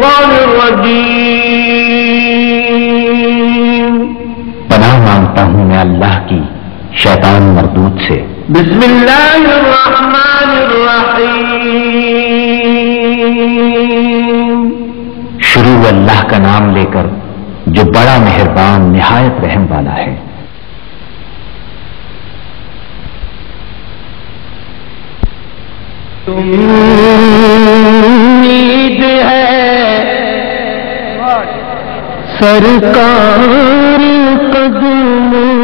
الشيطان الرجيم پناہ مانگتا ہوں میں اللہ کی شیطان مردود سے. بسم اللہ الرحمن الرحیم شروع اللہ کا نام لے کر جو بڑا مہربان نہایت رحم والا ہے. امید ہے سرکار قدموں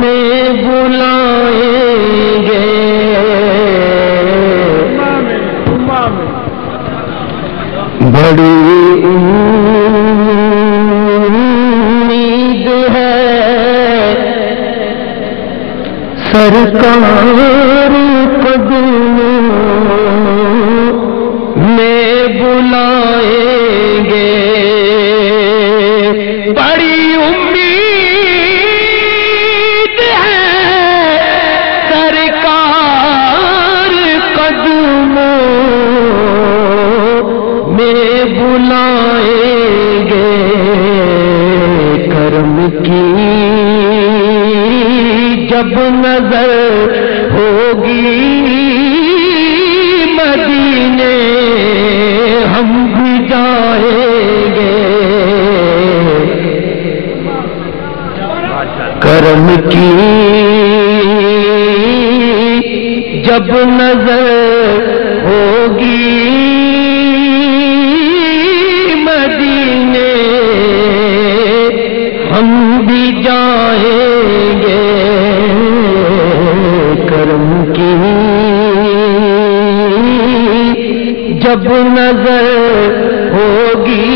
میں بلائیں گے. بڑی امید ہے سرکار قدموں میں بلائیں گے. بڑی امید ہے سرکار قدموں میں بلائیں گے. کرم کی جب نظر ہوگی مدینے ہم بھی جائیں گے. کرم کی جب نظر ہوگی مدینے ہم بھی جائیں گے. کرم کی جب نظر ہوگی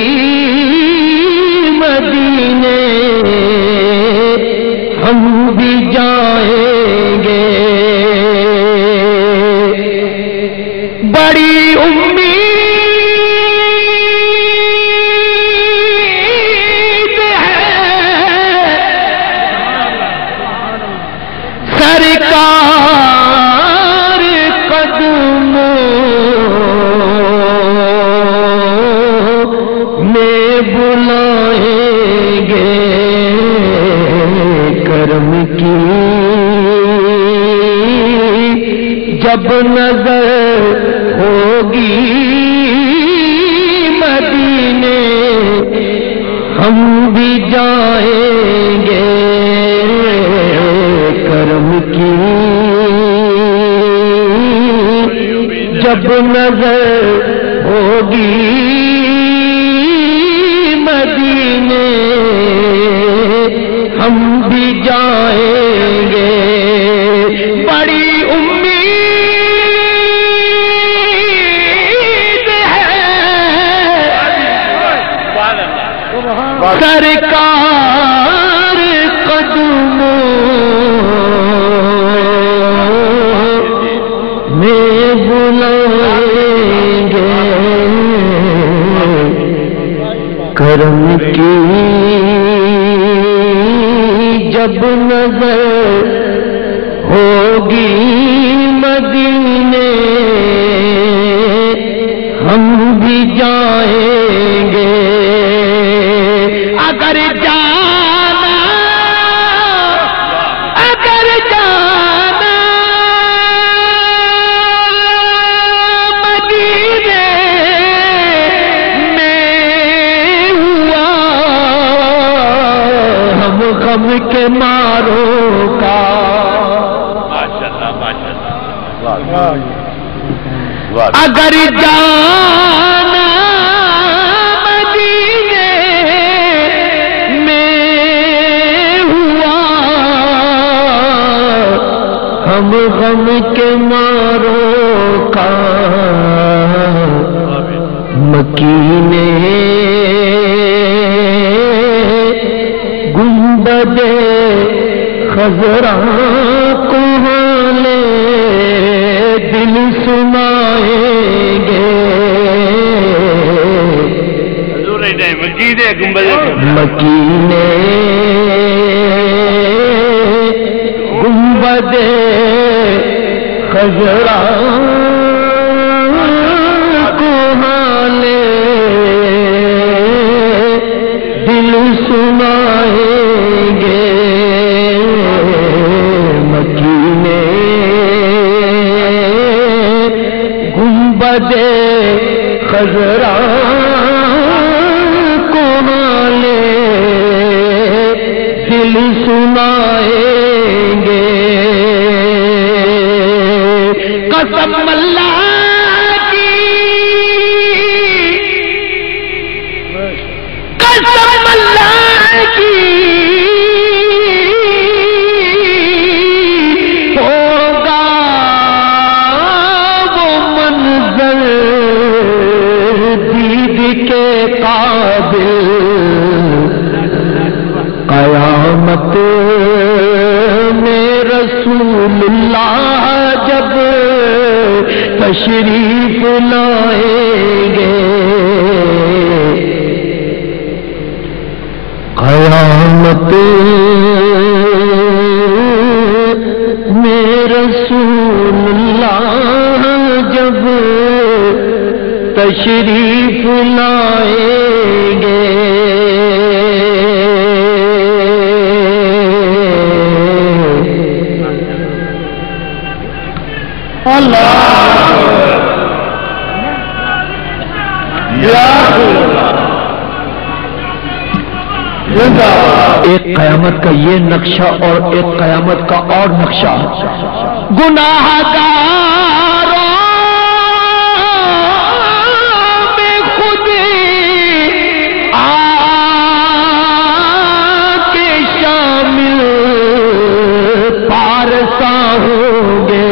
مدینے ہم بھی جائیں گے. بڑی امید ہے سرکار قدموں میں بلائیں گے. کرم کی جب نظر ہوگی مدینے ہم بھی جائیں گے. کرم کی جب نظر ہوگی مدینے ہم بھی جائیں گے. بڑی امید ہے سرکار قدموں میں بلائیں گے. کرم کی جب نظر ہوگی مدینے ہم بھی جائیں گے. اگر جانا مدینے میں ہوا ہم غم کے ماروں کا. اگر جانا مدینے میں ہوا ہم غم کے ماروں کا. مکینے گنبد خضرا کو لے دل سنائیں گے. مکینے گنبد خضرا کو لے سنائیں گے مکینے گنبد خضرا کو حالے دل سنائیں گے قسم اللہ کی قسم اللہ کی ہوگا وہ منظر دید کے قابل قیامت میں رسول اللہ جب تشریف لائیں گے قیامت میں رسول اللہ جب تشریف لائیں گے ایک قیامت کا یہ نقشہ اور ایک قیامت کا اور نقشہ گناہگاروں میں خود آ کے شامل پارسا ہوں گے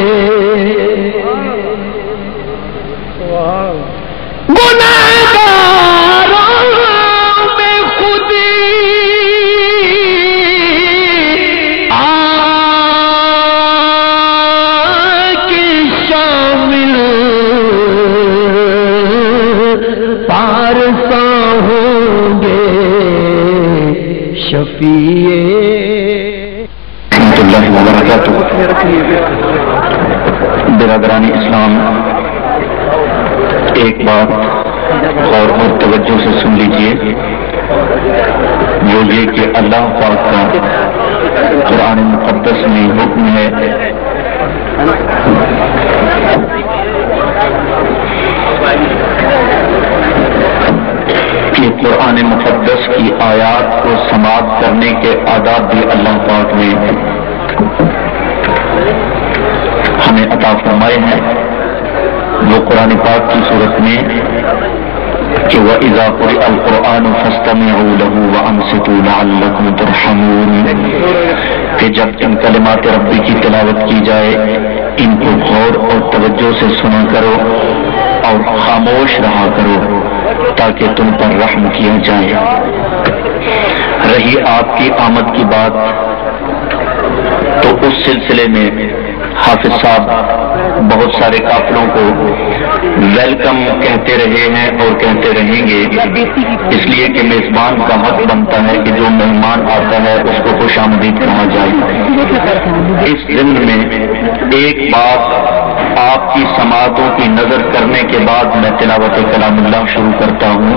برادران اسلام، ایک بات غور اور توجہ سے سن لیجئے، وہ یہ کہ اللہ پاک کا قرآن مقدس میں حکم ہے کہ قرآن مقدس کی آیات کو سماعت کرنے کے آداب بھی اللہ پاک نے ہمیں عطا فرمائے ہیں۔ وہ قرآن پاک کی صورت میں کہ وَإِذَا قُرِئَ الْقُرْآنُ فَاسْتَمِعُوا لَهُ وَأَنصِتُوا لَعَلَّكُمْ تُرْحَمُونَ، کہ جب ان کلمات ربی کی تلاوت کی جائے ان کو غور اور توجہ سے سنا کرو اور خاموش رہا کرو تاکہ تم پر رحم کیا جائے۔ رہی آپ کی آمد کی بات، تو اس سلسلے میں حافظ صاحب بہت سارے کافروں کو ویلکم کہتے رہے ہیں اور کہتے رہیں گے، اس لیے کہ میزبان کا حق بنتا ہے کہ جو مہمان آتا ہے اس کو خوش آمدید کہا جائے۔ اس ضمن میں ایک بات آپ کی سماعتوں کی نظر کرنے کے بعد میں تلاوت کلام اللہ شروع کرتا ہوں،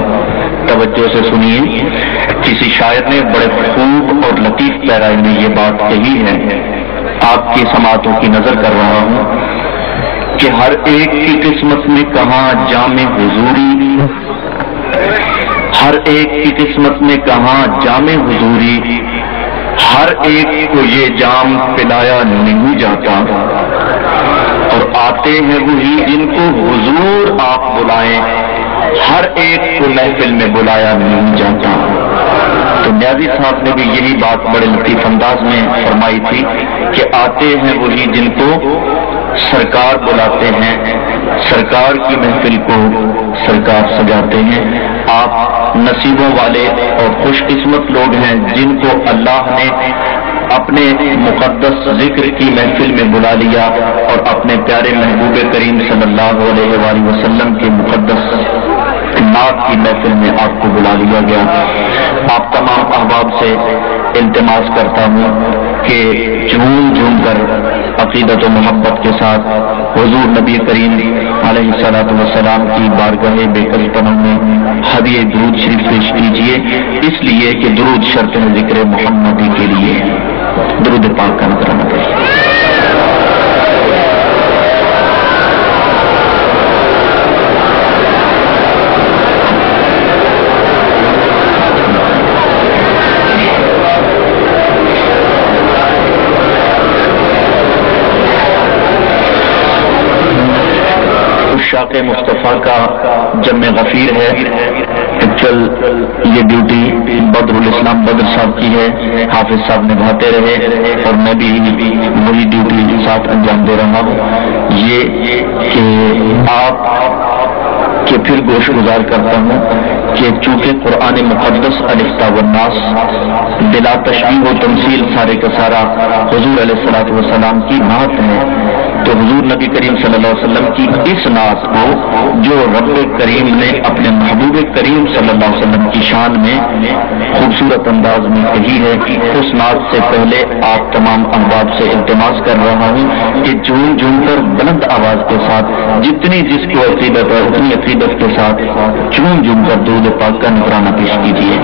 توجہ سے سنیے۔ کسی شاعر نے بڑے خوب اور لطیف پیرائی میں یہ بات کہی ہے، آپ کی سماعتوں کی نظر کر رہا ہوں کہ ہر ایک کی قسمت میں کہاں جام حضوری، ہر ایک کی قسمت میں کہاں جام حضوری، ہر ایک کو یہ جام پلایا نہیں جاتا، اور آتے ہیں وہی جن کو حضور آپ بلائیں، ہر ایک کو محفل میں بلایا نہیں جاتا۔ تو نیازی صاحب نے بھی یہی بات بڑے لطیف انداز میں فرمائی تھی کہ آتے ہیں وہی جن کو سرکار بلاتے ہیں، سرکار کی محفل کو سرکار سجاتے ہیں۔ آپ نصیبوں والے اور خوش قسمت لوگ ہیں جن کو اللہ نے اپنے مقدس ذکر کی محفل میں بلا لیا اور اپنے پیارے محبوب کریم صلی اللہ علیہ وآلہ وسلم کے مقدس نعت کی محفل میں آپ کو بلا لیا گیا۔ آپ تمام احباب سے التماس کرتا ہوں کہ جھوم جھوم کر عقیدت و محبت کے ساتھ حضور نبی کریم علیہ الصلوۃ والسلام کی بارگاہ بے کس پناہ میں ہدیہ درود شریف پیش کیجیے، اس لیے کہ درود شرط ہے ذکر محمدی کے لیے۔ درود پاک کا نذرانہ پیش۔ عشاق مصطفیٰ کا جمع غفیر ہے۔ ایکچوئل یہ ڈیوٹی بدر الاسلام بدر صاحب کی ہے، حافظ صاحب نبھاتے رہے اور میں بھی وہی ڈیوٹی ساتھ انجام دے رہا ہوں۔ یہ کہ آپ کے پھر گوش گزار کرتا ہوں کہ چونکہ قرآن مقدس الف تا والناس بلا تشبیہ و تمثیل سارے کا سارا حضور علیہ الصلوۃ والسلام کی نعت ہے، تو حضور نبی کریم صلی اللہ علیہ وسلم کی اس نعت کو جو رب کریم نے اپنے محبوب کریم صلی اللہ علیہ وسلم کی شان میں خوبصورت انداز میں کہی ہے، اس نعت سے پہلے آپ تمام احباب سے التماس کر رہا ہوں کہ جھوم جھوم کر بلند آواز کے ساتھ جتنی جس کو عقیدت ہے اتنی عقیدت کے ساتھ جھوم جھوم کر درود پاک کا نذرانہ پیش کیجیے۔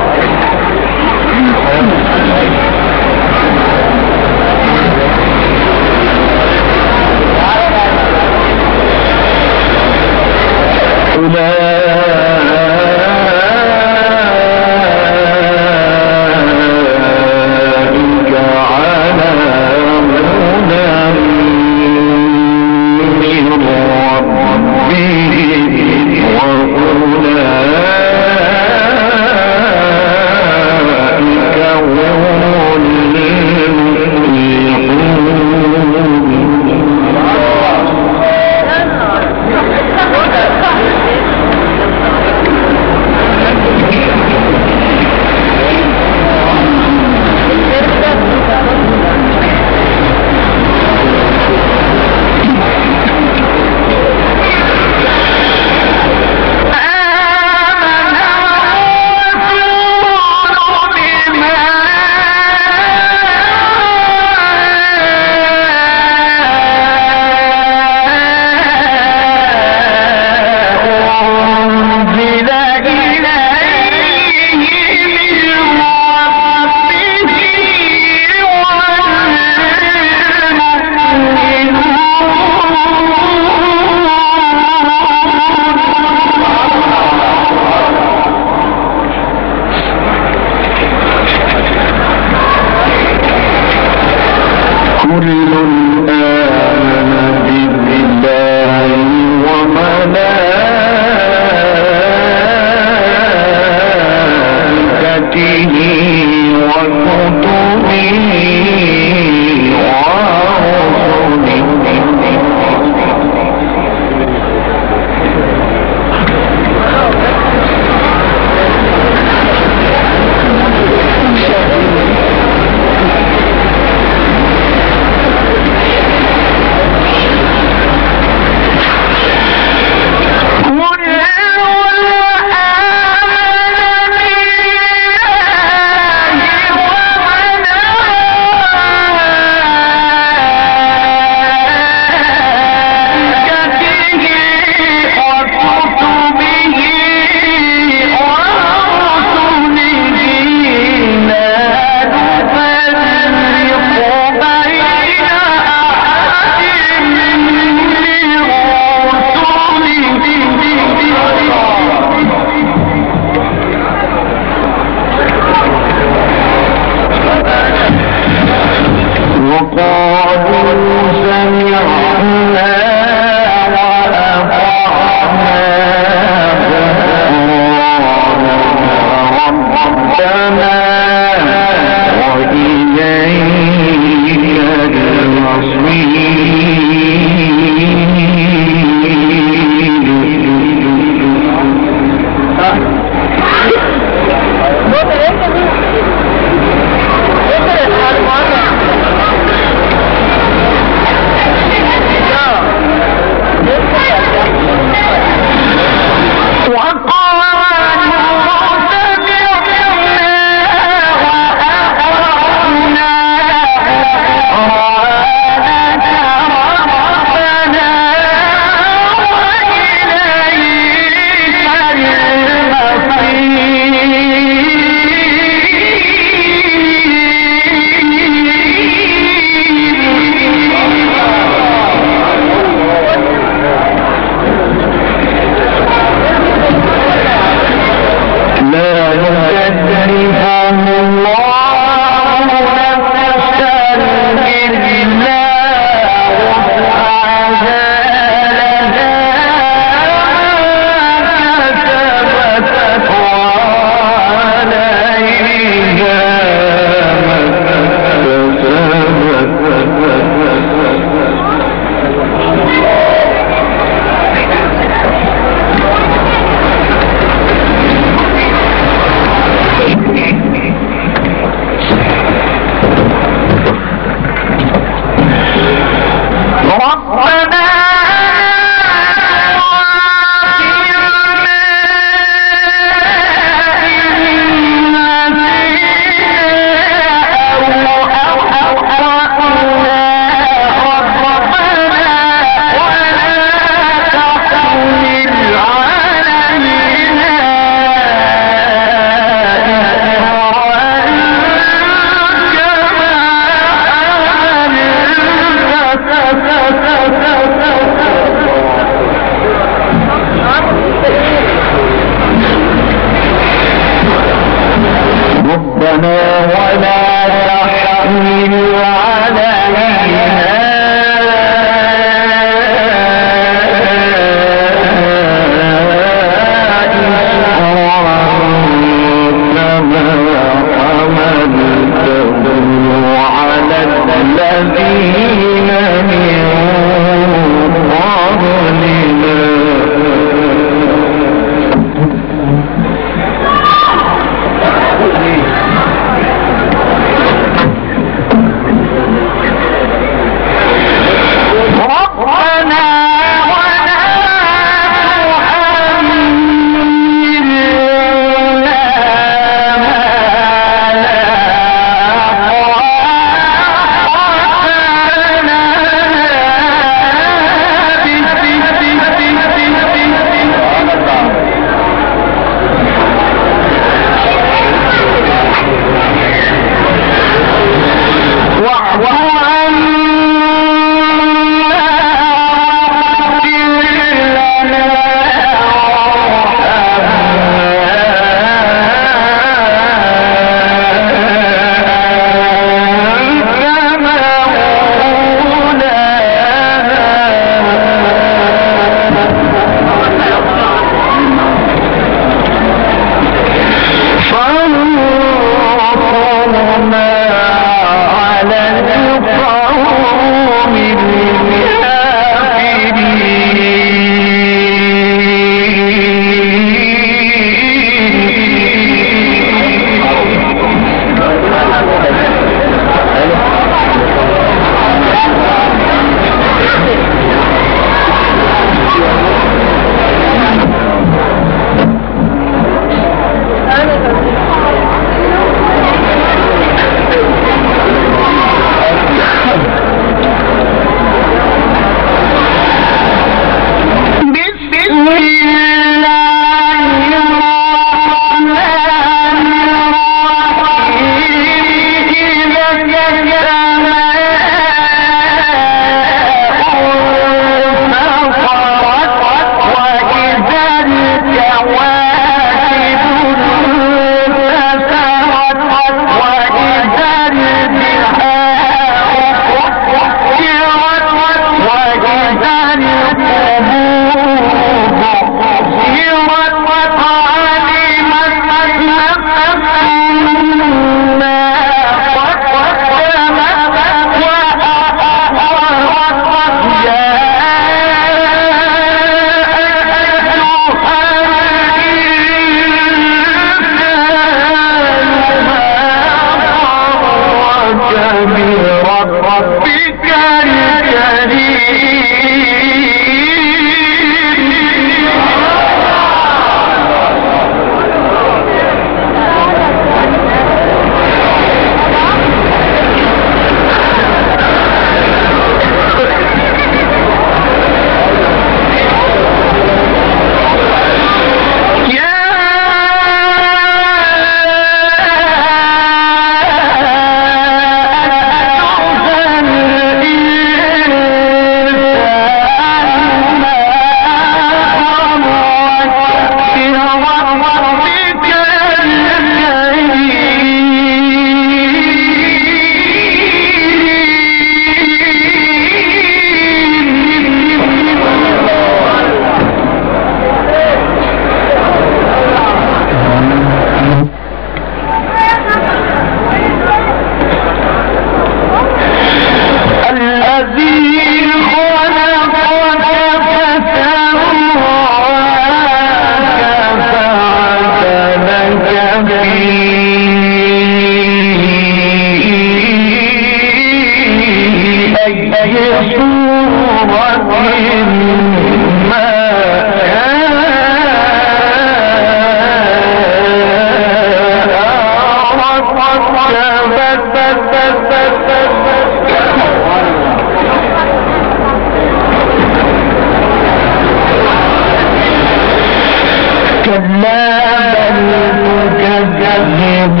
كلا بل تكذبون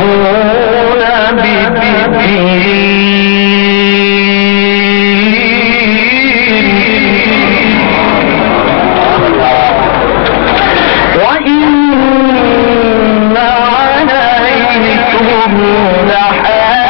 بالدين وإن عليكم لحافظين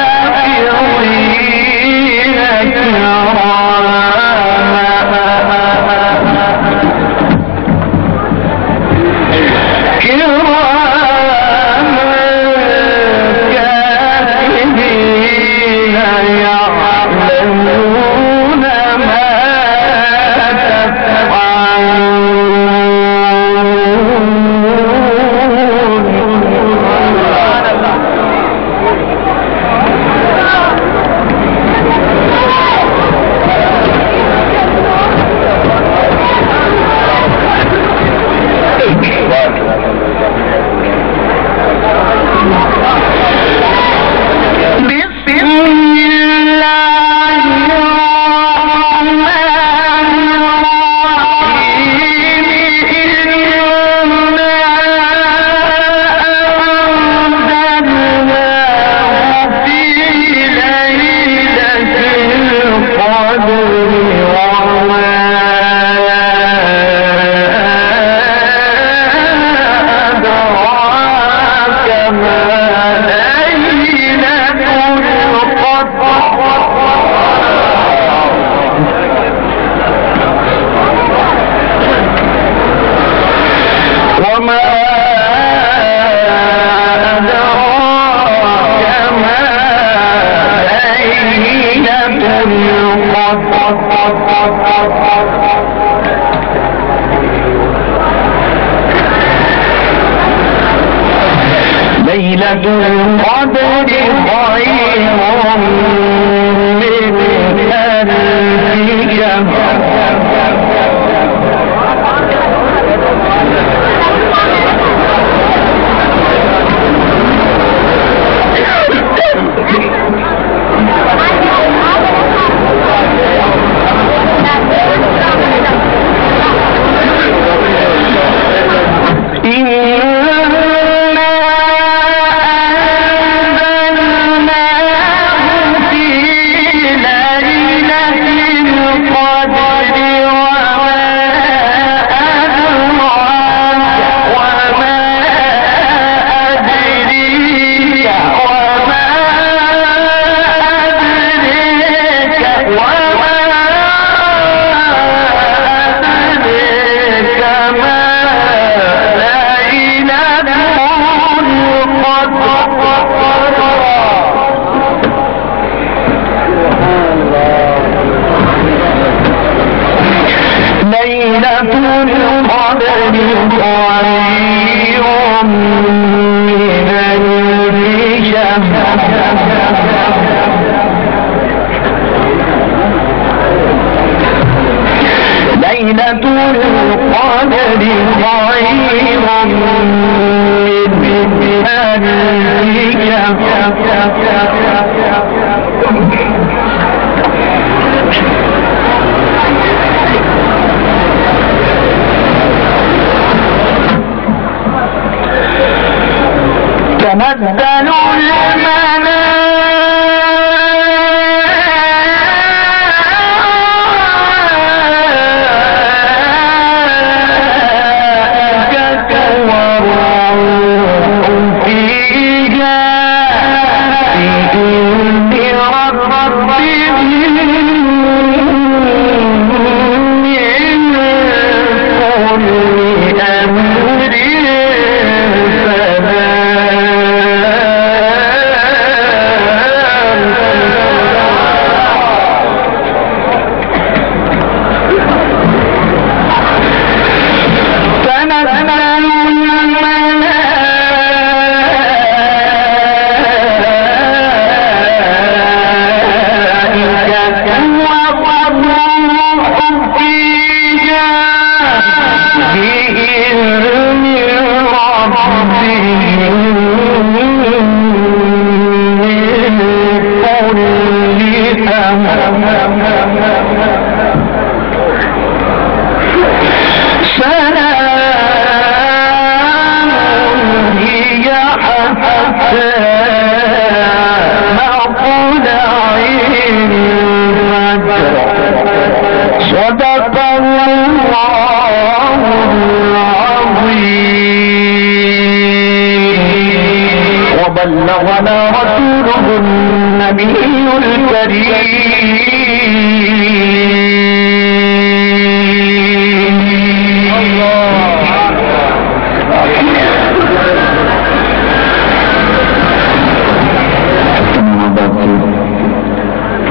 ليلة القدر خير من ألف شهر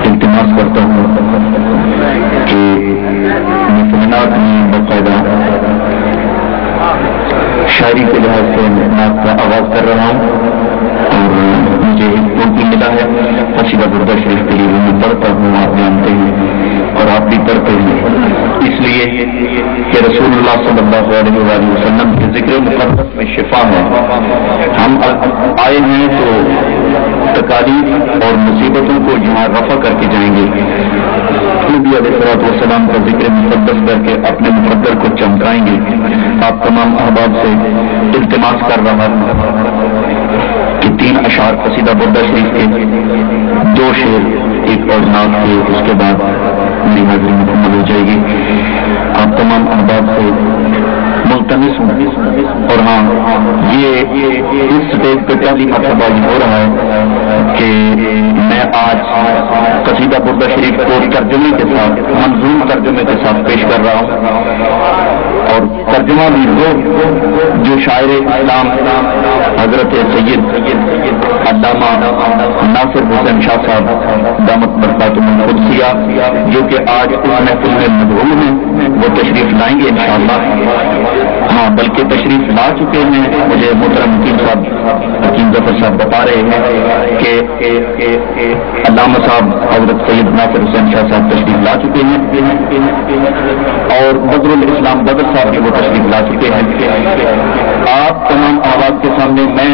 التماس کرتا ہوں کہ مسلمانات میں باقاعدہ شاعری کے لحاظ سے نعت کا آغاز کر رہا ہوں اور مجھے بھی ملا ہے قصیدہ بردہ شریف کے لیے میں پڑھتا ہوں، آپ جانتے ہیں اور آپ بھی پڑھتے ہیں، اس لیے کہ رسول اللہ صلی اللہ علیہ وآلہ وسلم کے ذکر مقدس میں شفا ہے۔ ہم آئے ہیں تو تکالیف اور مصیبتوں کو یہاں رفع کر کے جائیں گے، نبی علیہ السلام کا ذکر مقدس کر کے اپنے مقدر کو چمکائیں گے۔ آپ تمام احباب سے التماس کر رہا ہوں کہ 3 اشعار قصیدہ بردہ شریف کے 2 شعر ایک اور نعت کے، اس کے بعد میری حاضری مکمل ہو جائے گی۔ آپ تمام احباب سے ملتمس ہوں، اور ہاں یہ اس سٹیج پہ پہلی مرتبہ یہ ہو رہا ہے کہ میں آج قصیدہ بردہ شریف کو ترجمے کے ساتھ، منظوم ترجمے کے ساتھ پیش کر رہا ہوں، اور ترجمہ بھی وہ جو شاعر اسلام حضرت سید علامہ ناصر حسین شاہ صاحب دامت برکاتہم القدسیہ جو کہ آج اس محفل میں مدعو ہیں، وہ تشریف لائیں گے انشاءاللہ۔ ہاں بلکہ تشریف لا چکے ہیں، مجھے محترم حکیم ظفر صاحب بتا رہے ہیں کہ علامہ صاحب حضرت سید ناصر حسین شاہ صاحب تشریف لا چکے ہیں، اور بدر الاسلام بدر صاحب کے وہ تشریف لا چکے ہیں۔ آپ تمام آواز کے سامنے میں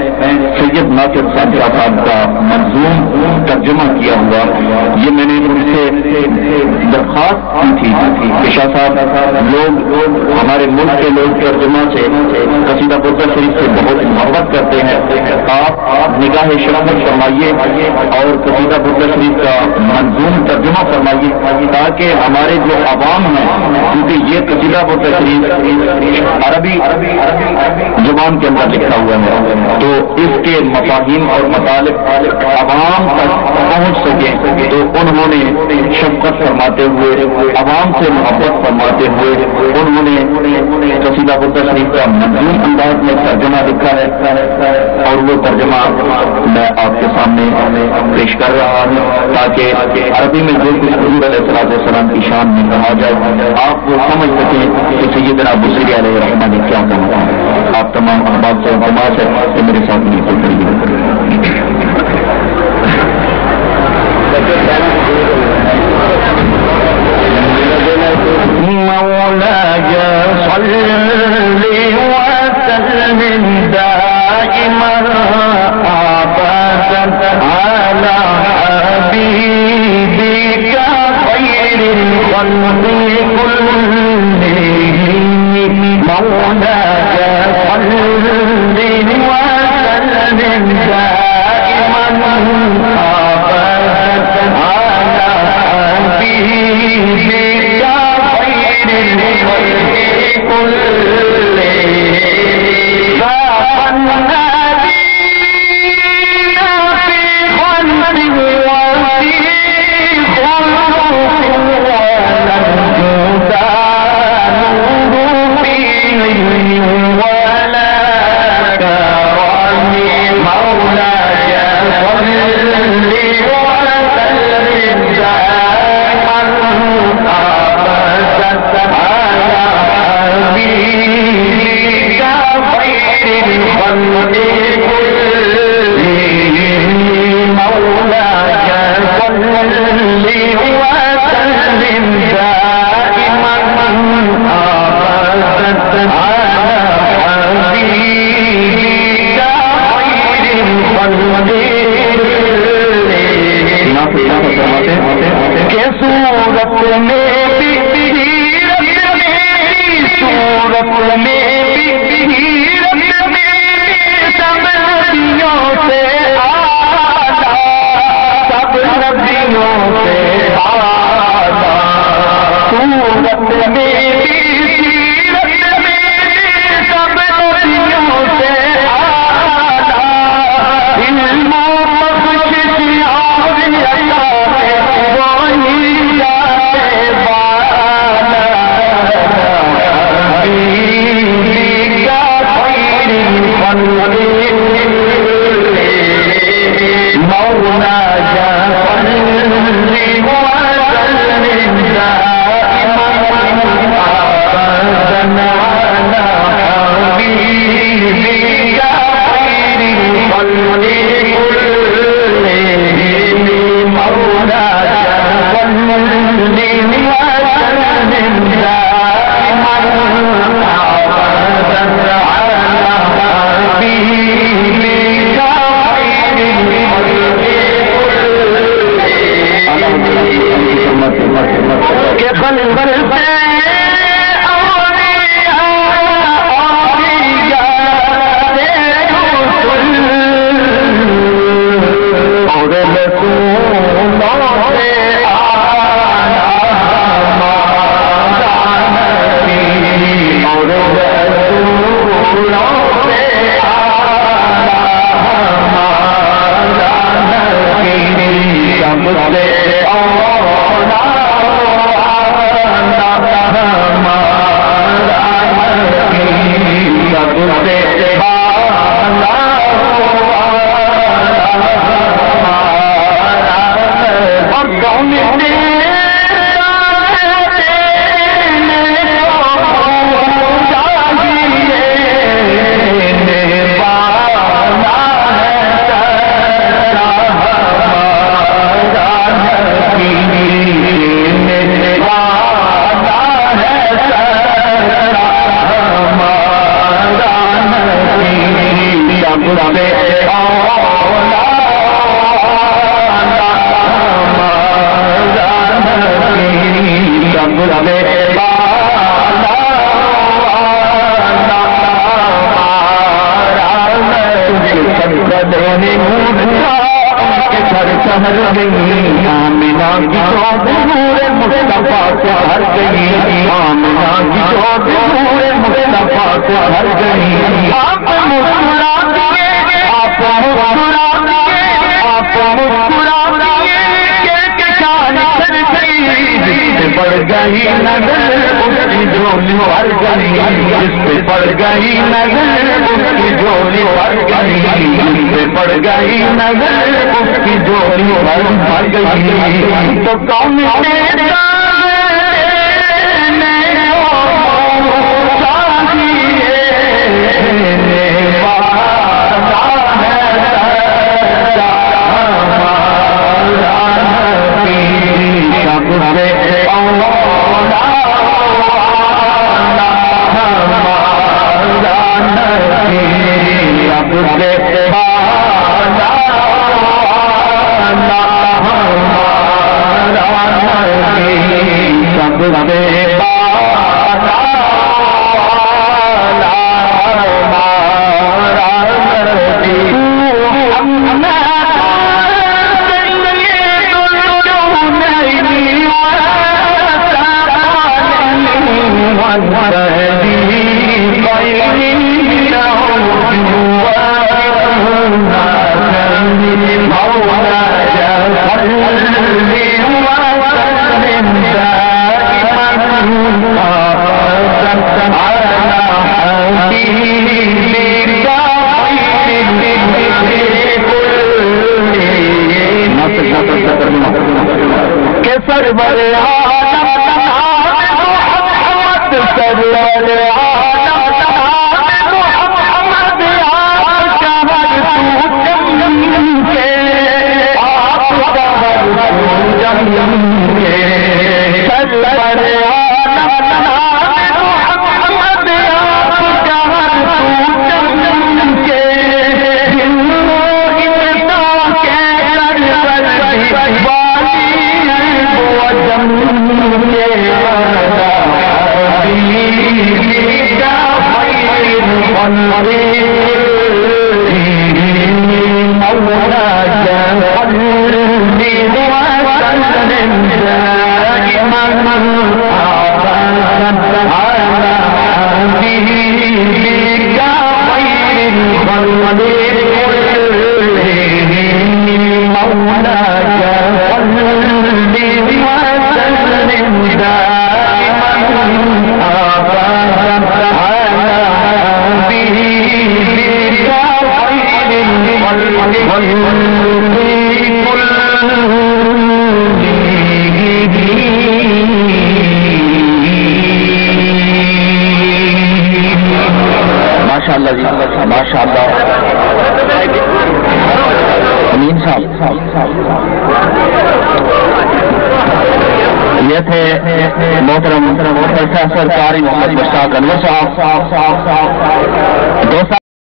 سید ناصر حسین شاہ صاحب کا منظوم ترجمہ کیا ہوا، یہ میں نے ان سے درخواست کی تھی کہ شاہ صاحب لوگ ہمارے ملک کے لوگ ترجمہ سے قصیدہ بردہ شریف سے بہت محبت کرتے ہیں، آپ نگاہ شرافت فرمائیے اور قصیدہ بردہ شریف کا منظوم ترجمہ فرمائیے تاکہ ہمارے جو عوام ہیں، کیونکہ یہ قصیدہ بردہ شریف عربی زبان کے اندر لکھا ہوا ہے، تو اس کے مفاہیم اور مطالب عوام تک پہنچ سکے، تو انہوں نے شفقت فرماتے ہوئے، عوام سے محبت فرماتے ہوئے انہوں نے قصیدہ بردہ شریف کا منظوم انداز میں ترجمہ لکھا ہے، اور وہ ترجمہ میں آپ کے سامنے پیش کر رہا ہوں تاکہ عربی میں جو کچھ حضور علیہ السلام کی شان میں کہا جائے آپ وہ سمجھ سکیں کہ سیدنا بصری علیہ الرحمہ نے کیا کہا۔ آپ تمام احباب سے التماس ہے کہ میرے ساتھ مل کر کھڑی ہو۔ مولاي صل وسلم دائما ابدا على حبيبك خير الخلق كلهم، مولاي صل وسلم دائما ابدا على حبيبك یہ تھے محترم سرکاری محمد مشتاق انور صاحب.